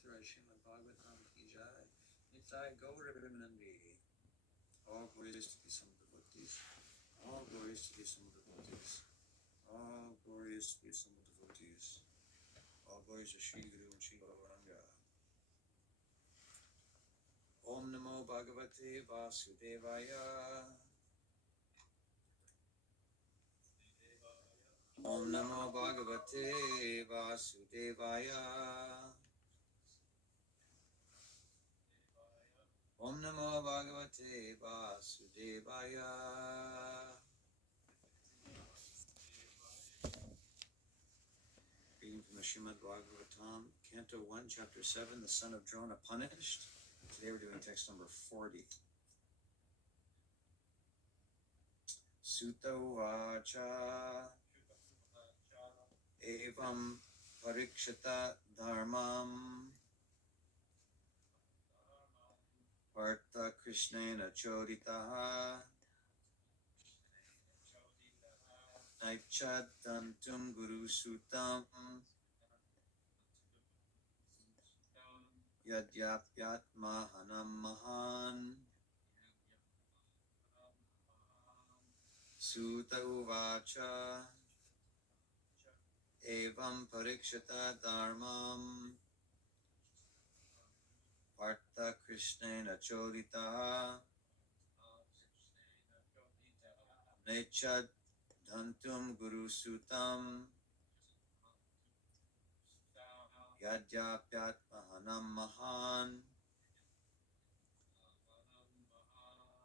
Mantra Srimad Bhagwatam ki jai. Nitai Gaura Vimanandi. All glories to the Samudra Bhaktis. All glories to the Samudra Bhaktis. All glories to the Samudra Bhaktis. All glories to Sri Guru and Sri Gauranga. Om Namo Bhagavate Vasudevaya. Om Namo Bhagavate Vasudevaya. Om Namo Bhagavate Vasudevaya. Reading from the Srimad Bhagwatam, Canto 1, Chapter 7, the son of Drona punished. Today we're doing text number 40. Sutta Uvacha Evam Parikshita Dharmam Varta Krishnena Choditaha Naichadantum Guru Sutam Yadyapyat Mahanam Mahan Sutta Uvacha Evam Parikshita Dharmam Varta Krishnena Choditaha Naichadantum Guru Sutam Yadyapyat Mahanam Mahan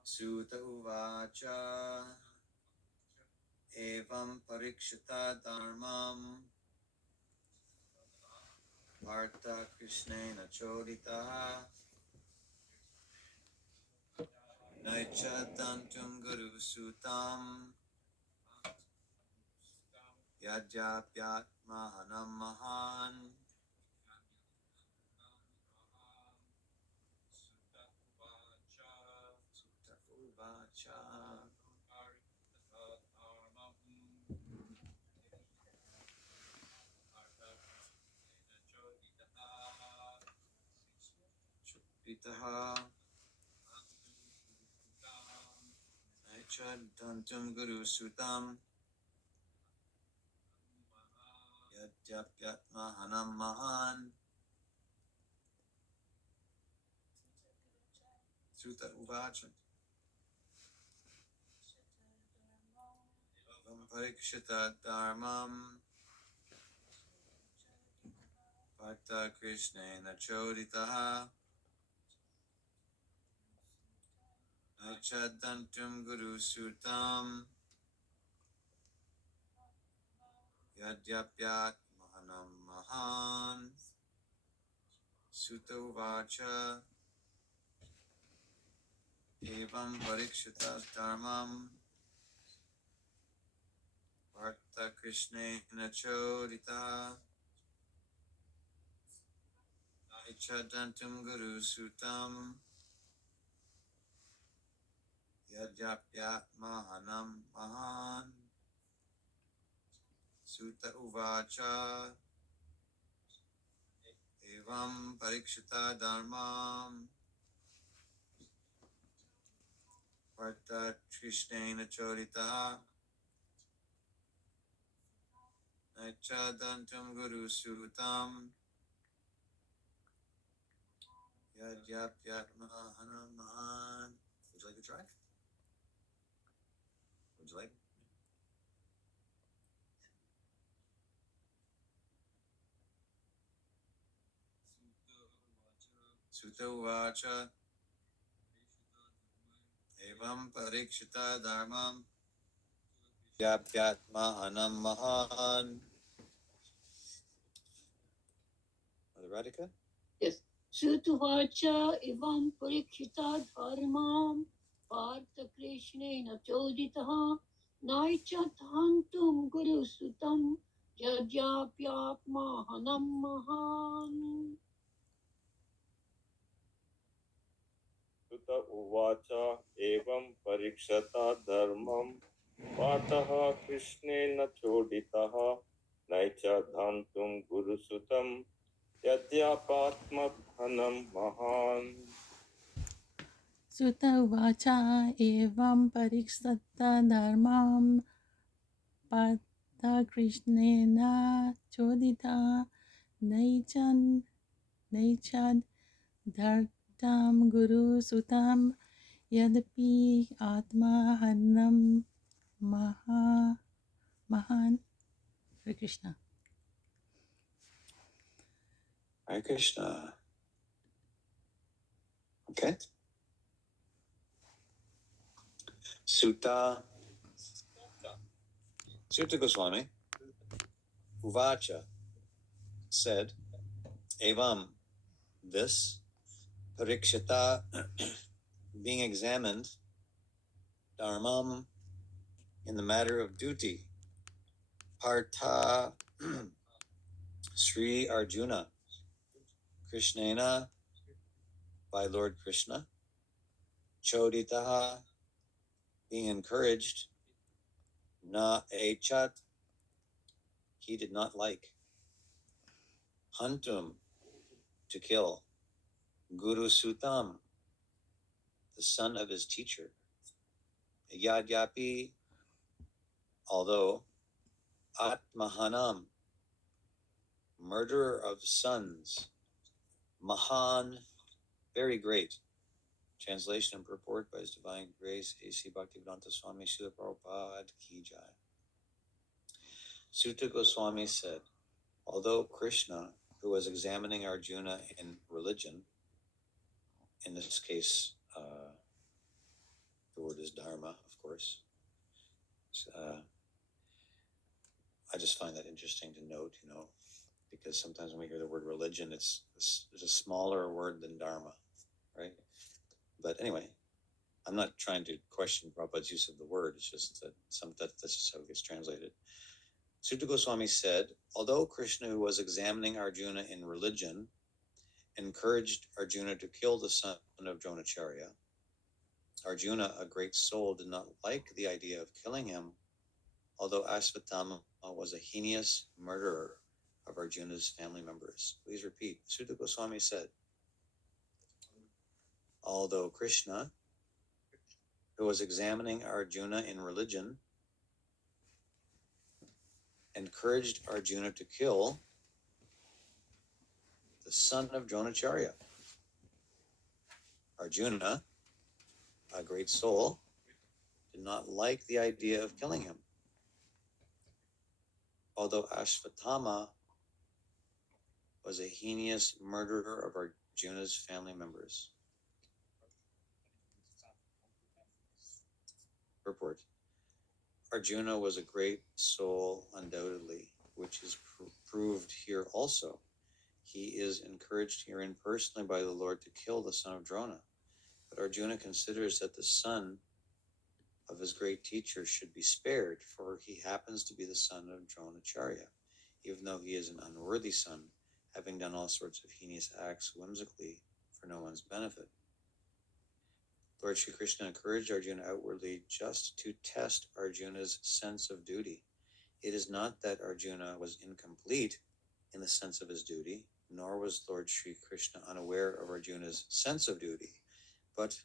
Sutta Uvacha Evam Parikshita Dharmam Varta Krishnena Choditaha Naichadantum Guru Sutam Yadyapyat Mahanam Mahan Sutta Uvacha Choditaha Naichadantum Guru Sutam Yadyapyat Mahanam Mahan Sutta Uvacha Evam Parikshita Dharmam Varta Krishnena Choditaha Naichadantum Guru Sutam Yadyapyat Mahanam Mahan Sutta Uvacha Evam Parikshita Dharmam Varta Krishnena Choditaha Naichadantum Guru Sutam Yadyapyat Mahanam Mahan Sutta Uvacha Evam Parikshita Dharmam Varta Krishnena Choditaha Naichadantum Guru Sutam Yadyapyat Mahanam Mahan. Would you like to try? Would you like? Sutta Uvacha Evam Parikshita Dharmam Yadyapyat Mahanam Mahan. Mother Radhika? Yes. Sutta Evam Parikshita Dharmam Partha Krishnena Choditaha Naichatantum Guru Sutam Yadyapyat Mahanam Mahan. Sutta Uvacha Evam Parikshata Dharmam Vatah Krishnena Choditaha Naicha Dhantum Guru Sutam यद्यापात्मघ्नं महान् Sutta uvacha evam pariksatta dharmam Partha Krishnena chodita naichad dhartam guru sutam yadapi atma hannam mahan. Hare Krishna. Hare Krishna. Okay. Sutta Goswami Uvacha said, Evam, this, Parikshita, being examined, Dharmam, in the matter of duty, Partha, Sri Arjuna, Krishnena, by Lord Krishna, Choditaha, being encouraged, Na Echat, he did not like, Hantum, to kill, Guru Sutam, the son of his teacher, Yadyapi, although, Atmahanam, murderer of sons, Mahan, very great. Translation and purport by His Divine Grace, A.C. Bhaktivedanta Swami Srila Prabhupada Ki Jai. Sutta Goswami said, although Krishna, who was examining Arjuna in religion, in this case, the word is dharma, of course. I just find that interesting to note, because sometimes when we hear the word religion, it's a smaller word than dharma, right? But anyway, I'm not trying to question Prabhupada's use of the word. It's just that that's just how it gets translated. Sutta Goswami said, although Krishna, who was examining Arjuna in religion, encouraged Arjuna to kill the son of Dronacharya, Arjuna, a great soul, did not like the idea of killing him, although Ashvatthama was a heinous murderer of Arjuna's family members. Please repeat. Sutta Goswami said, although Krishna, who was examining Arjuna in religion, encouraged Arjuna to kill the son of Dronacharya. Arjuna, a great soul, did not like the idea of killing him, although Ashvatthama was a heinous murderer of Arjuna's family members. Purport. Arjuna was a great soul, undoubtedly, which is proved here also. He is encouraged herein personally by the Lord to kill the son of Drona. But Arjuna considers that the son of his great teacher should be spared, for he happens to be the son of Dronacharya, even though he is an unworthy son, having done all sorts of heinous acts whimsically for no one's benefit. Lord Shri Krishna encouraged Arjuna outwardly just to test Arjuna's sense of duty. It is not that Arjuna was incomplete in the sense of his duty, nor was Lord Shri Krishna unaware of Arjuna's sense of duty, but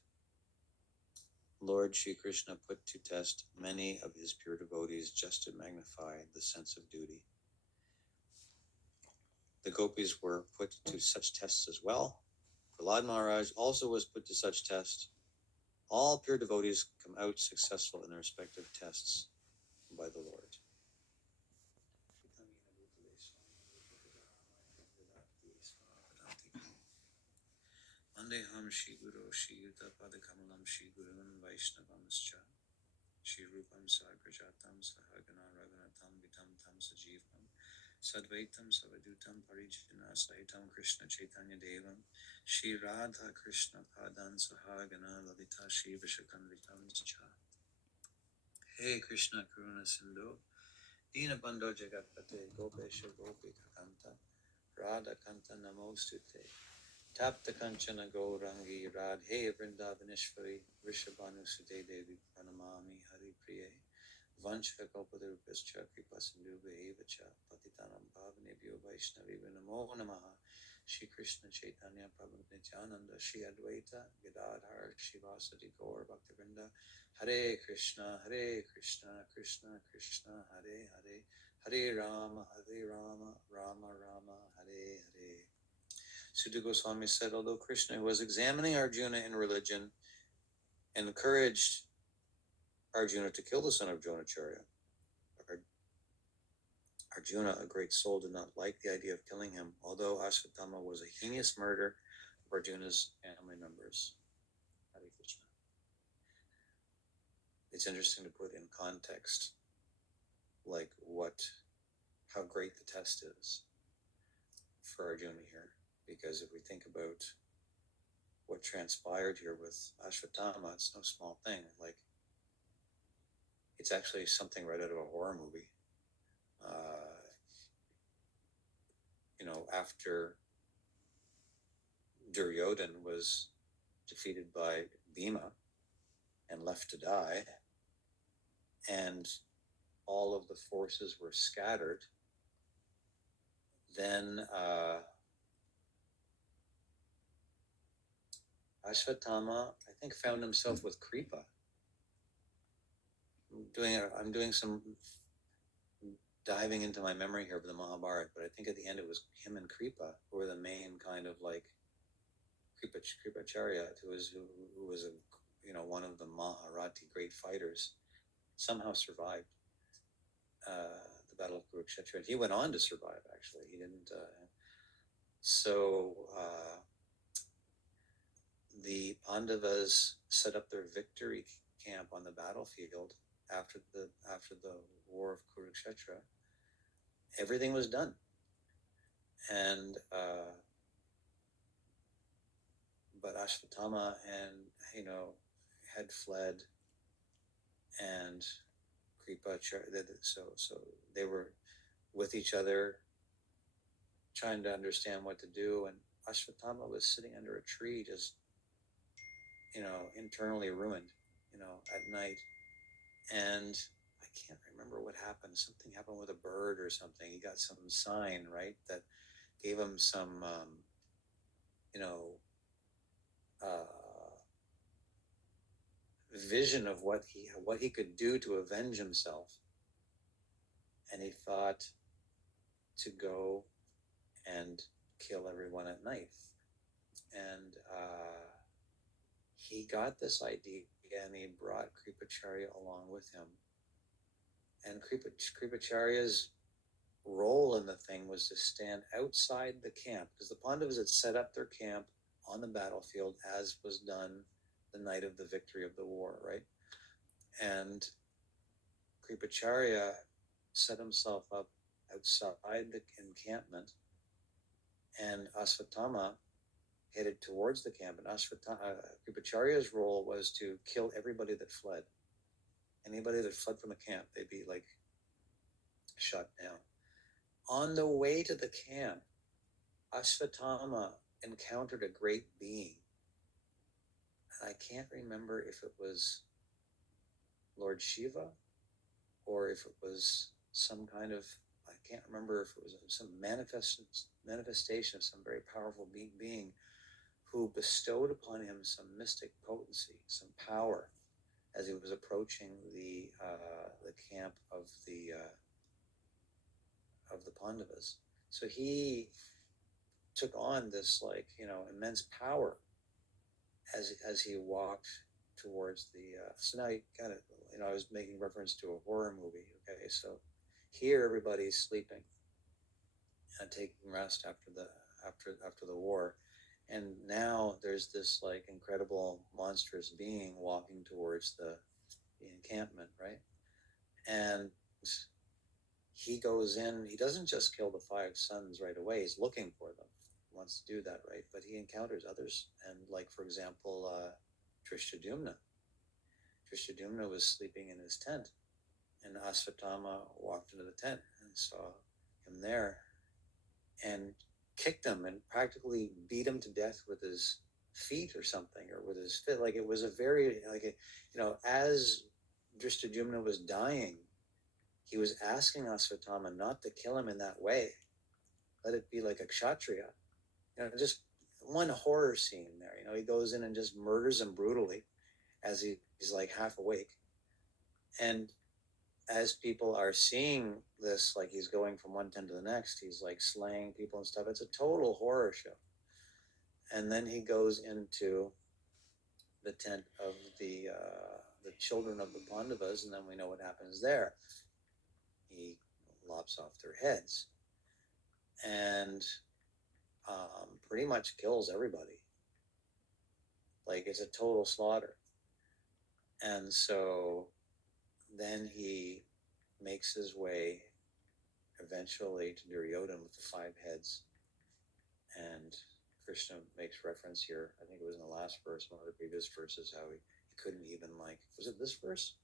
Lord Shri Krishna put to test many of his pure devotees just to magnify the sense of duty. The gopis were put to such tests as well. Prahlad Maharaj also was put to such tests. All pure devotees come out successful in their respective tests by the Lord. Andeham Shri Guru Shri Yuta Padakamalam Shri Gurun Vaishnavamscha Shri Rupam Sagrajatam Sahagana Raghunatam Vitam Tam Sajivam Sadvaitam Savadutam Parijana Sahitam Krishna Chaitanya Devam Shri Radha Krishna Padan Sahagana Lalita Shri Vishakanvitam Cha. Hey Krishna Karuna Sindhu Dina Bando Jagatpate Gopesha Gopika Kanta Radha Kanta Namostute Tapta Kanchana Gaurangi Radhe Vrindavaneshwari Rishabhanu Sute Devi Pranamami Hari Priye Vancha Kalpadarupascha Kripa Sindhu Evacha Patitanam Bhavanebhyo Vaishnavi Namo Namaha Shri Krishna Chaitanya Prabhu Nityananda Shri Advaita Gadadhar Shivasati Gaur Bhaktivinoda Hare Krishna Krishna Krishna Hare Hare Hare Rama Rama Rama Hare Hare. Sutta Goswami said, although Krishna was examining Arjuna in religion, encouraged Arjuna to kill the son of Dronacharya, Arjuna, a great soul, did not like the idea of killing him, although Ashwatthama was a heinous murder of Arjuna's family members. Hare Krishna. It's interesting to put in context, like how great the test is for Arjuna here, because if we think about what transpired here with Ashwatthama, it's no small thing. Like, it's actually something right out of a horror movie. After Duryodhan was defeated by Bhima and left to die, and all of the forces were scattered, then Ashwatthama, I think, found himself with Kripa. I'm doing some diving into my memory here of the Mahabharata, but I think at the end it was him and Kripa who were the main kind of like Kripacharya, who was one of the Maharati great fighters, somehow survived the Battle of Kurukshetra. And he went on to survive, actually. He didn't. The Pandavas set up their victory camp on the battlefield after the war of Kurukshetra. Everything was done, and but Ashwatthama had fled, and Kripa. So they were with each other, trying to understand what to do. And Ashwatthama was sitting under a tree, just internally ruined, at night. And I can't remember what happened. Something happened with a bird or something. He got some sign, right, that gave him some, vision of what he could do to avenge himself. And he thought to go and kill everyone at night. And he got this idea, and he brought Kripacharya along with him. And Kripacharya's role in the thing was to stand outside the camp, because the Pandavas had set up their camp on the battlefield, as was done the night of the victory of the war, right? And Kripacharya set himself up outside the encampment, and Ashwatthama headed towards the camp. And Kripacharya's role was to kill everybody that fled. Anybody that fled from the camp, they'd be like shot down. On the way to the camp, Ashwatthama encountered a great being. And I can't remember if it was Lord Shiva or if it was some kind of, I can't remember if it was some manifestation of some very powerful being who bestowed upon him some mystic potency, some power, as he was approaching the camp of the Pandavas. So he took on this immense power as he walked towards the. So now you kind of I was making reference to a horror movie. Okay, so here everybody's sleeping and taking rest after the war. And now there's this incredible monstrous being walking towards the encampment, right? And he goes in, he doesn't just kill the 5 sons right away, he's looking for them. He wants to do that, right? But he encounters others. And for example, Drishtadyumna. Drishtadyumna was sleeping in his tent, and Ashwatthama walked into the tent and saw him there and kicked him and practically beat him to death with his feet or something, or with his fit. It was a very, as Drishtadyumna was dying, he was asking Ashwatthama not to kill him in that way. Let it be like a kshatriya, just one horror scene there. He goes in and just murders him brutally as he's like half awake. And as people are seeing this, like he's going from one tent to the next, he's like slaying people and stuff. It's a total horror show. And then he goes into the tent of the children of the Pandavas, and then we know what happens there. He lops off their heads and pretty much kills everybody. Like, it's a total slaughter. And so then he makes his way eventually to Duryodhana with the 5 heads. And Krishna makes reference here, I think it was in the last verse, one of the previous verses, how he couldn't even, like, was it this verse?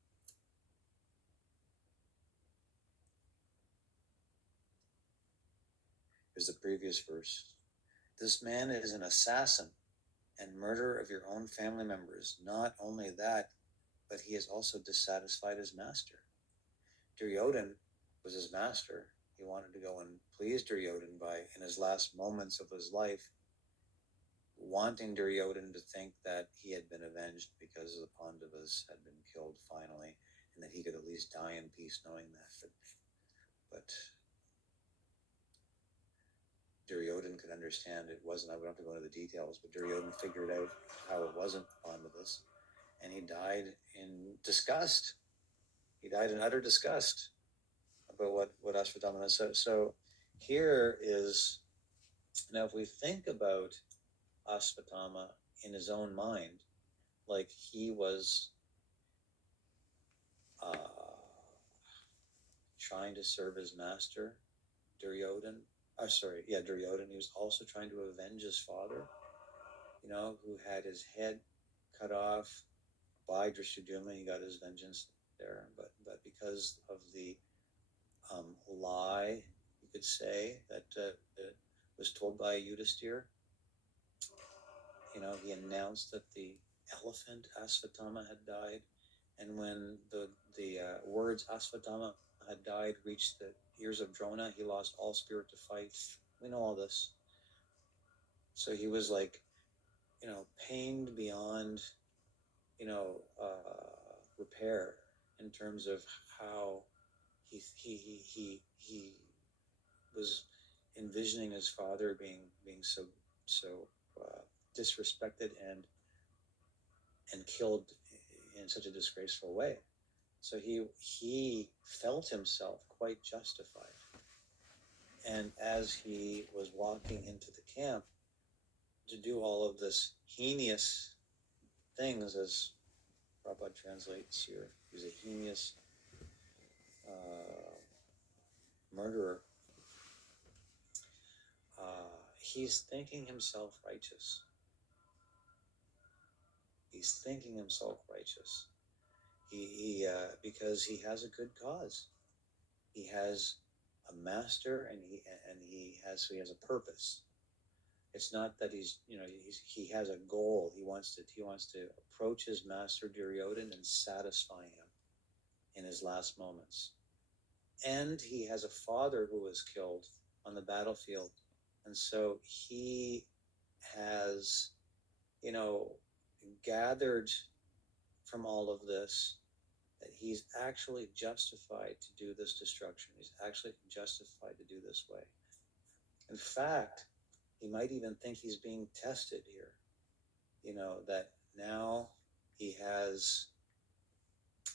It was the previous verse. This man is an assassin and murderer of your own family members. Not only that, but he has also dissatisfied his master. Duryodhana was his master. He wanted to go and please Duryodhana by, in his last moments of his life, wanting Duryodhana to think that he had been avenged because the Pandavas had been killed finally, and that he could at least die in peace knowing that. But Duryodhana could understand it wasn't, I don't have to go into the details, but Duryodhana figured out how it wasn't the Pandavas, and he died in disgust. He died in utter disgust about what Ashwatthama is. So here is, now if we think about Ashwatthama in his own mind, like he was trying to serve his master, Duryodhana. Duryodhana. He was also trying to avenge his father, who had his head cut off by Drishtadyumna. He got his vengeance there, but because of the lie, you could say, that was told by Yudhisthira, he announced that the elephant Ashwatthama had died, and when the words Ashwatthama had died reached the ears of Drona, he lost all spirit to fight. We know all this. So he was like, pained beyond, repair in terms of how he was envisioning his father being so disrespected and killed in such a disgraceful way. So he felt himself quite justified. And as he was walking into the camp to do all of this heinous things, as Prabhupada translates here, he's a heinous murderer. He's thinking himself righteous. He's thinking himself righteous. He because he has a good cause. He has a master, and he has a purpose. It's not that he has a goal. He wants to approach his master Duryodhana and satisfy him in his last moments. And he has a father who was killed on the battlefield, and so he has, gathered from all of this that he's actually justified to do this destruction. He's actually justified to do this way. In fact, he might even think he's being tested here, that now it's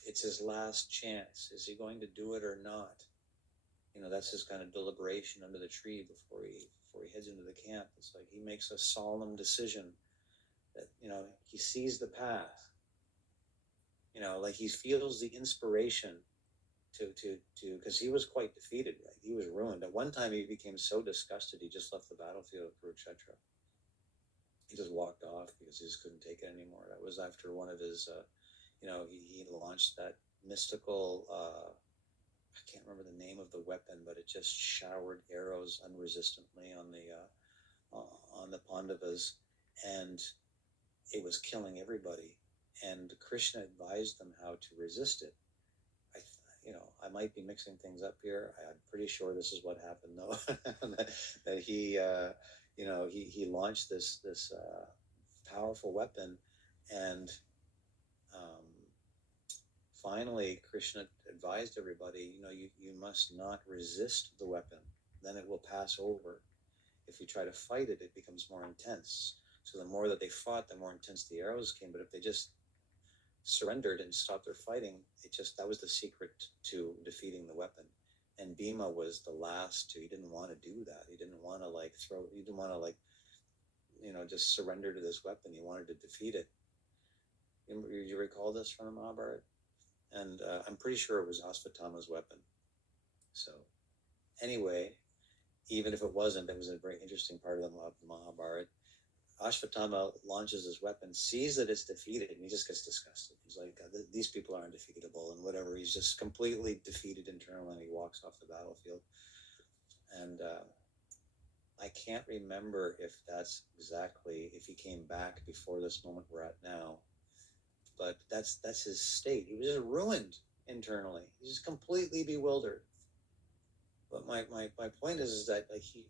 his last chance. Is he going to do it or not? That's his kind of deliberation under the tree before he heads into the camp. It's like he makes a solemn decision that, he sees the path, like he feels the inspiration to because he was quite defeated, right? He was ruined. At one time he became so disgusted he just left the battlefield of Kurukshetra. He just walked off because he just couldn't take it anymore. That was after one of his he launched that mystical I can't remember the name of the weapon, but it just showered arrows unresistantly on the Pandavas, and it was killing everybody. And Krishna advised them how to resist it. I might be mixing things up here. I'm pretty sure this is what happened, though. that he he launched this powerful weapon, and um, finally Krishna advised everybody, you must not resist the weapon, then it will pass over. If you try to fight it, it becomes more intense. So the more that they fought, the more intense the arrows came. But if they just surrendered and stopped their fighting, that was the secret to defeating the weapon. And Bhima was the last to. He didn't want to do that. He didn't want to he didn't want to just surrender to this weapon. He wanted to defeat it. You recall this from the Mahabharata? And I'm pretty sure it was Ashvatthama's weapon. So anyway, even if it wasn't, it was a very interesting part of the Mahabharata. Ashvatthama launches his weapon, sees that it's defeated, and he just gets disgusted. He's like, these people are undefeatable, and whatever. He's just completely defeated internally, and he walks off the battlefield. And I can't remember if he came back before this moment we're at now, but that's his state. He was just ruined internally. He's just completely bewildered. But my point is that he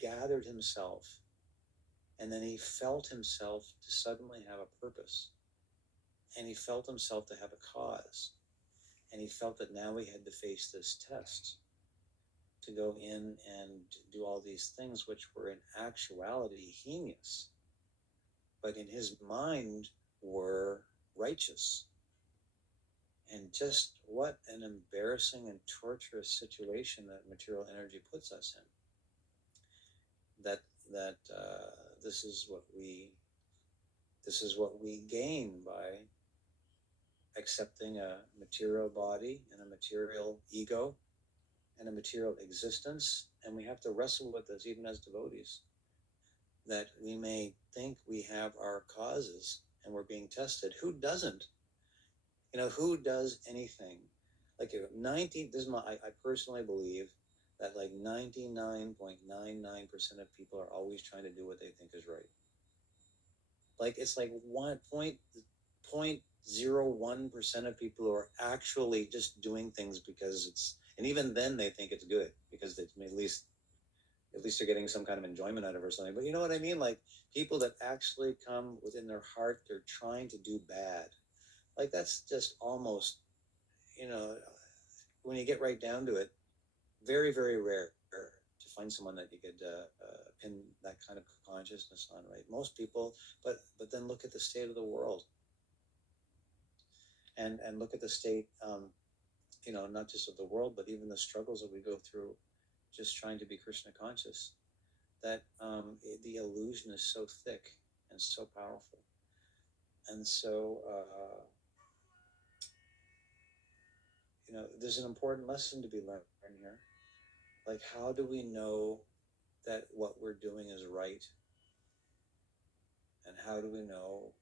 gathered himself, and then he felt himself to suddenly have a purpose, and he felt himself to have a cause, and he felt that now he had to face this test, to go in and do all these things which were in actuality heinous, but in his mind were righteous. And just what an embarrassing and torturous situation that material energy puts us in. That this is what we gain by accepting a material body and a material ego and a material existence. And we have to wrestle with this even as devotees, that we may think we have our causes and we're being tested. Who doesn't? Who does anything? Like I personally believe that like 99.99% of people are always trying to do what they think is right. Like it's like 0.01% of people who are actually just doing things because it's, and even then they think it's good because it's at least they're getting some kind of enjoyment out of it or something. But you know what I mean? Like people that actually come within their heart, they're trying to do bad. Like that's just almost, when you get right down to it, very, very rare to find someone that you could pin that kind of consciousness on, right? Most people, but then look at the state of the world, and look at the state, not just of the world, but even the struggles that we go through, just trying to be Krishna conscious. That the illusion is so thick and so powerful, and so. There's an important lesson to be learned here. Like, how do we know that what we're doing is right? And how do we know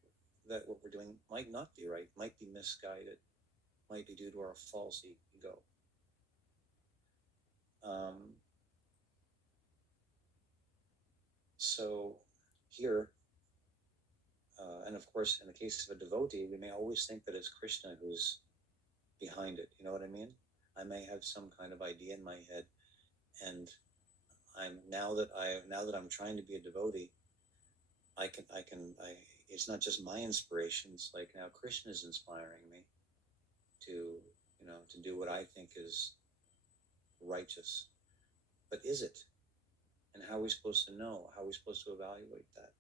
that what we're doing might not be right, might be misguided, might be due to our false ego? So here, and of course, in the case of a devotee, we may always think that it's Krishna who's behind it. You know what I mean? I may have some kind of idea in my head, and now that I'm trying to be a devotee, it's not just my inspiration. It's like now Krishna is inspiring me to do what I think is righteous. But is it? And how are we supposed to know? How are we supposed to evaluate that?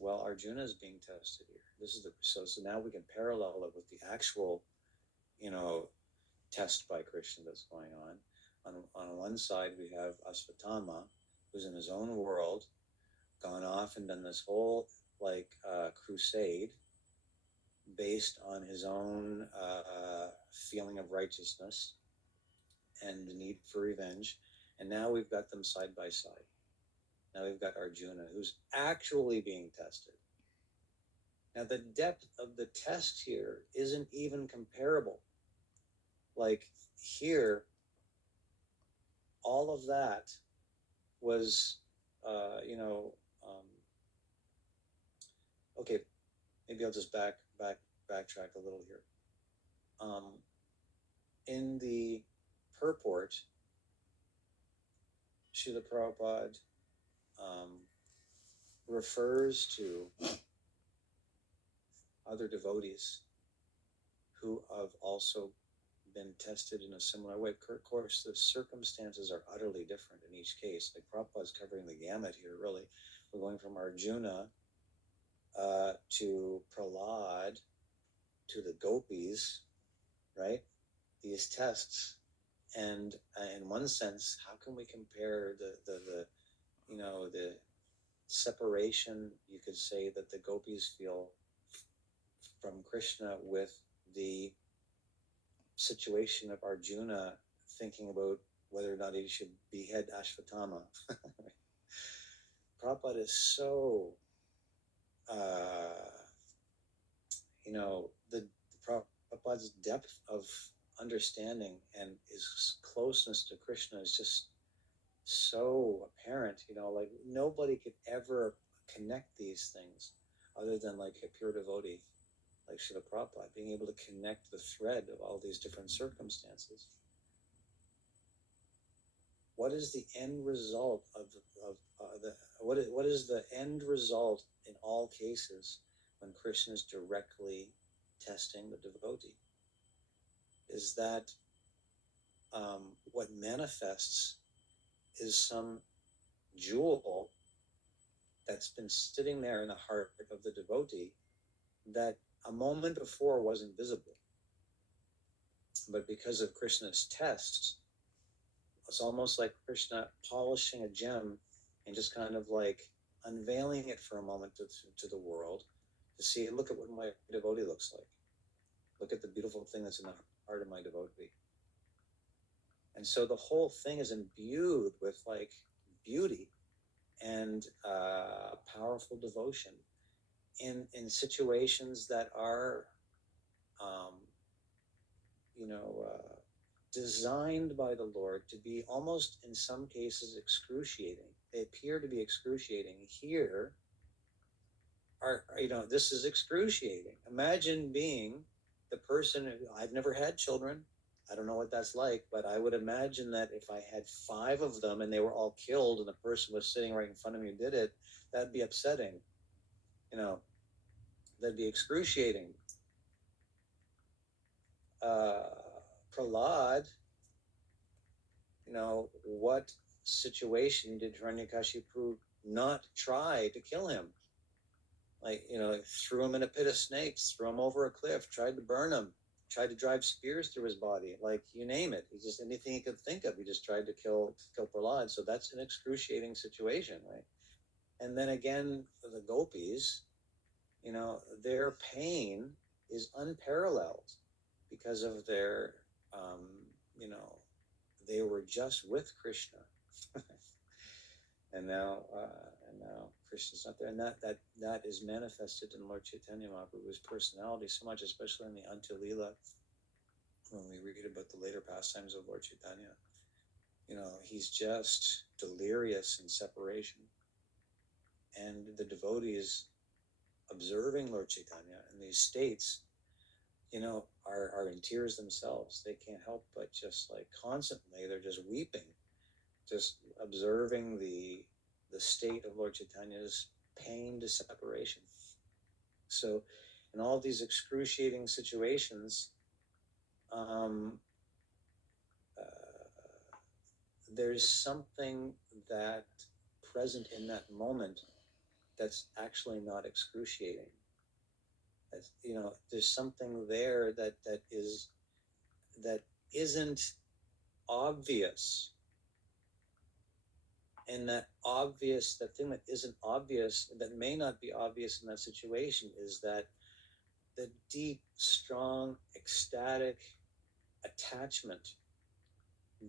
Well, Arjuna is being tested here. This is so now we can parallel it with the actual, test by Krishna that's going on. On one side, we have Ashvatthama, who's in his own world, gone off and done this whole crusade based on his own feeling of righteousness and the need for revenge. And now we've got them side by side. Now we've got Arjuna, who's actually being tested. Now the depth of the test here isn't even comparable. Like here, all of that was, okay, maybe I'll just backtrack a little here. in the purport, Srila Prabhupada refers to other devotees who have also been tested in a similar way. Of course, the circumstances are utterly different in each case. Like Prabhupada's covering the gamut here, really. We're going from Arjuna to Prahlad to the gopis, right? These tests. And in one sense, how can we compare the separation, you could say, that the gopis feel from Krishna with the situation of Arjuna thinking about whether or not he should behead Ashvatthama. Prabhupada is so, the Prabhupada's depth of understanding and his closeness to Krishna is just so apparent, like nobody could ever connect these things other than like a pure devotee, like Srila Prabhupada, being able to connect the thread of all these different circumstances. What is the end result what is the end result in all cases when Krishna is directly testing the devotee? Is that what manifests is some jewel that's been sitting there in the heart of the devotee that a moment before wasn't visible. But because of Krishna's test, it's almost like Krishna polishing a gem and just kind of like unveiling it for a moment to the world to see, look at what my devotee looks like. Look at the beautiful thing that's in the heart of my devotee. And so the whole thing is imbued with like beauty and powerful devotion in situations that are, designed by the Lord to be almost in some cases excruciating. They appear to be excruciating. Here this is excruciating. Imagine being the person I've never had children. I don't know what that's like, but I would imagine that if I had 5 of them and they were all killed and the person was sitting right in front of me and did it, that'd be upsetting. That'd be excruciating. Prahlad, what situation did Hiranyakashipu not try to kill him? Like, threw him in a pit of snakes, threw him over a cliff, tried to burn him, tried to drive spears through his body, like you name it. He just, anything he could think of, he just tried to kill Prahlad. So that's an excruciating situation, right? And then again, for the gopis, their pain is unparalleled because of their, they were just with Krishna, and now Krishna's not there, and that is manifested in Lord Chaitanya Mahaprabhu's personality so much, especially in the Antya-lila, when we read about the later pastimes of Lord Chaitanya. He's just delirious in separation, and the devotees observing Lord Chaitanya in these states, are in tears themselves. They can't help but just like constantly, they're just weeping, just observing the state of Lord Chaitanya's pain to separation. So in all these excruciating situations, there's something that present in that moment that's actually not excruciating. That's, there's something there that isn't obvious. And that thing that isn't obvious, that may not be obvious in that situation, is that the deep, strong, ecstatic attachment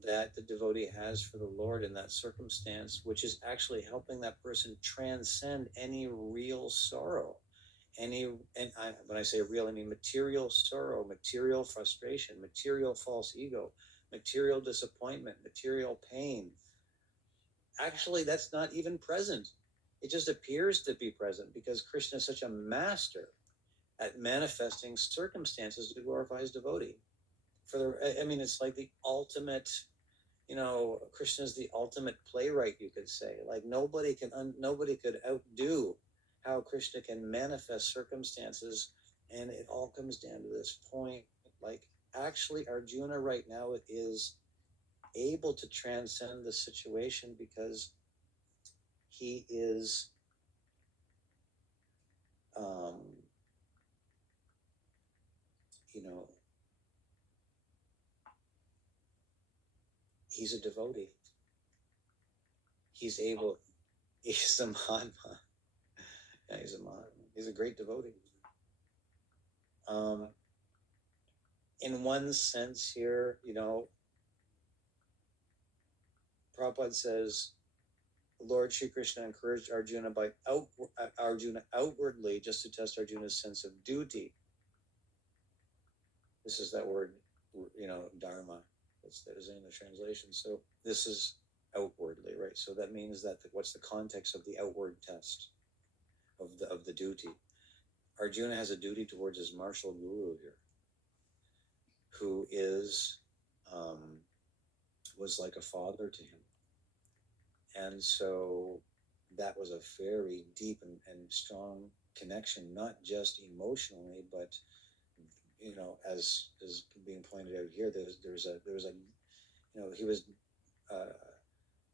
that the devotee has for the Lord in that circumstance, which is actually helping that person transcend any real sorrow. When I say real, I mean material sorrow, material frustration, material false ego, material disappointment, material pain. Actually, that's not even present. It just appears to be present because Krishna is such a master at manifesting circumstances to glorify his devotee. I mean, it's like the ultimate, Krishna is the ultimate playwright, you could say. Like nobody could outdo how Krishna can manifest circumstances, and it all comes down to this point. Like actually, Arjuna right now is able to transcend the situation because he is, he's a devotee. He's able. He's a Mahatma. Yeah, he's a Mahatma. He's a great devotee. In one sense here, Prabhupada says, Lord Shri Krishna encouraged Arjuna outwardly just to test Arjuna's sense of duty. This is that word, dharma. That is in the translation. So this is outwardly, right? So that means that what's the context of the outward test of the duty? Arjuna has a duty towards his martial guru here, who was like a father to him. And so that was a very deep and strong connection, not just emotionally, but as is being pointed out here, there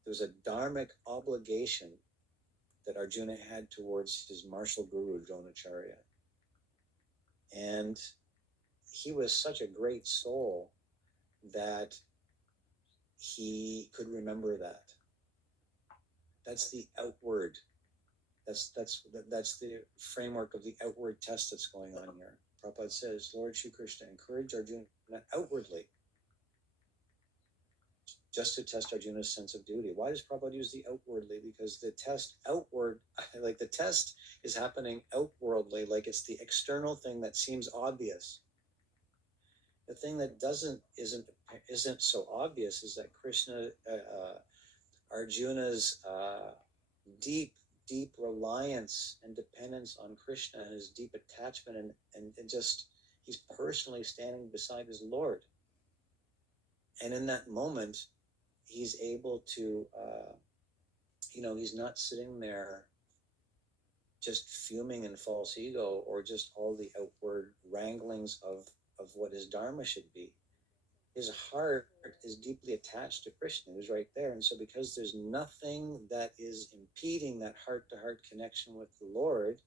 was a dharmic obligation that Arjuna had towards his martial guru Dronacharya, and he was such a great soul that he could remember that. That's the outward. That's the framework of the outward test that's going on here. Prabhupada says, Lord Shri Krishna encouraged Arjuna outwardly just to test Arjuna's sense of duty. Why does Prabhupada use the outwardly? Because the test outward, like the test is happening outwardly, like it's the external thing that seems obvious. The thing that isn't so obvious is that Krishna, Arjuna's deep reliance and dependence on Krishna and his deep attachment and just he's personally standing beside his Lord. And in that moment, he's able to, he's not sitting there just fuming in false ego or just all the outward wranglings of what his dharma should be. His heart is deeply attached to Krishna, who's right there. And so because there's nothing that is impeding that heart-to-heart connection with the Lord,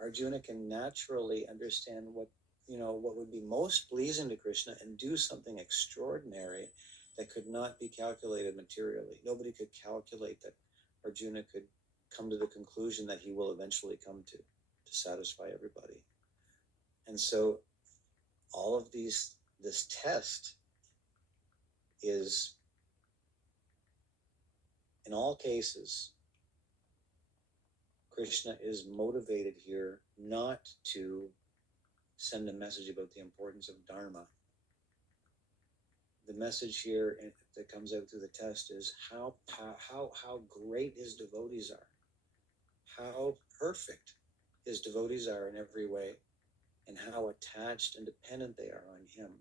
Arjuna can naturally understand what would be most pleasing to Krishna and do something extraordinary that could not be calculated materially. Nobody could calculate that Arjuna could come to the conclusion that he will eventually come to satisfy everybody. And so all of this test is, in all cases, Krishna is motivated here not to send a message about the importance of dharma. The message here that comes out through the test is how great his devotees are, how perfect his devotees are in every way, and how attached and dependent they are on him.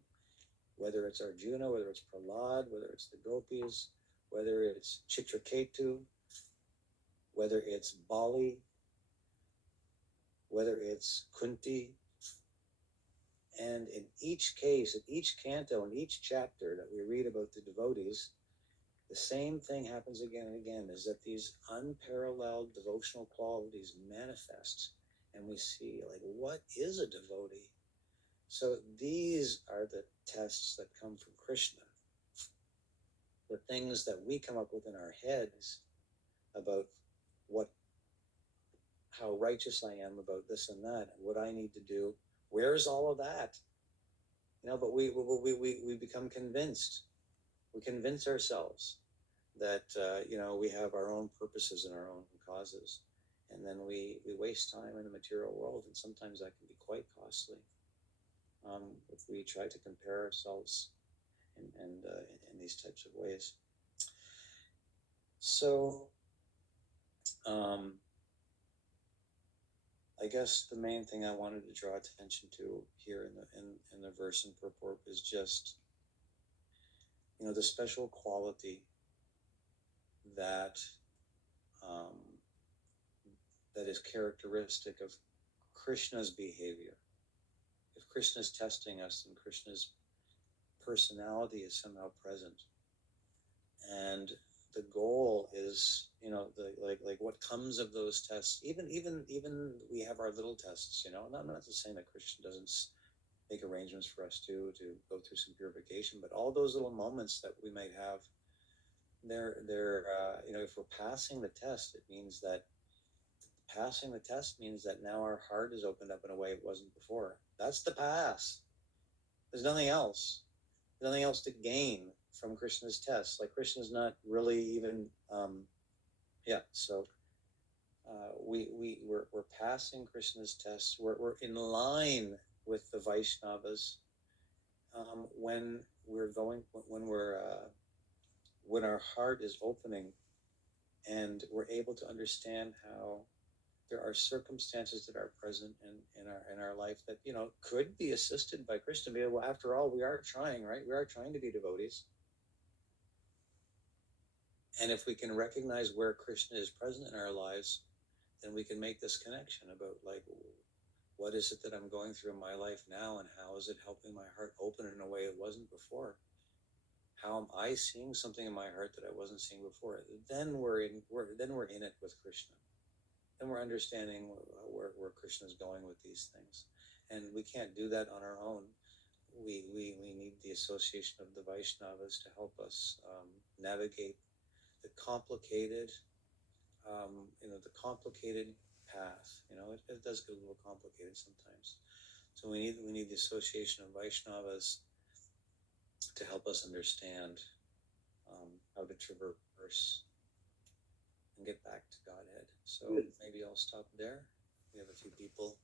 Whether it's Arjuna, whether it's Prahlad, whether it's the gopis, whether it's Chitraketu, whether it's Bali, whether it's Kunti. And in each case, in each canto, in each chapter that we read about the devotees, the same thing happens again and again, is that these unparalleled devotional qualities manifest, and we see, like, what is a devotee? So these are the tests that come from Krishna. The things that we come up with in our heads about how righteous I am about this and that, and what I need to do. Where's all of that? But we become convinced. We convince ourselves that we have our own purposes and our own causes, and then we waste time in the material world, and sometimes that can be quite costly if we try to compare ourselves in these types of ways. So I guess the main thing I wanted to draw attention to here in the verse and purport is just the special quality that that is characteristic of Krishna's behavior. If Krishna is testing us, then Krishna's personality is somehow present, and the goal is, like what comes of those tests. Even we have our little tests. And I'm not just saying that Krishna doesn't make arrangements for us to go through some purification, but all those little moments that we might have, they're if we're passing the test, it means that now our heart is opened up in a way it wasn't before. That's the pass. There's nothing else. There's nothing else to gain from Krishna's test. Like, Krishna's not really even so we're passing Krishna's tests. We're in line with the Vaishnavas when our heart is opening, and we're able to understand how there are circumstances that are present in our life that could be assisted by Krishna. Well, after all, we are trying, right? We are trying to be devotees, and if we can recognize where Krishna is present in our lives, then we can make this connection about, like, what is it that I'm going through in my life now, and how is it helping my heart open in a way it wasn't before? How am I seeing something in my heart that I wasn't seeing before? Then we're in it with Krishna. Then we're understanding where Krishna is going with these things, and we can't do that on our own. We need the association of the Vaishnavas to help us navigate the complicated path. It does get a little complicated sometimes. So we need the association of Vaishnavas to help us understand how to traverse and get back to Godhead. So maybe I'll stop there. We have a few people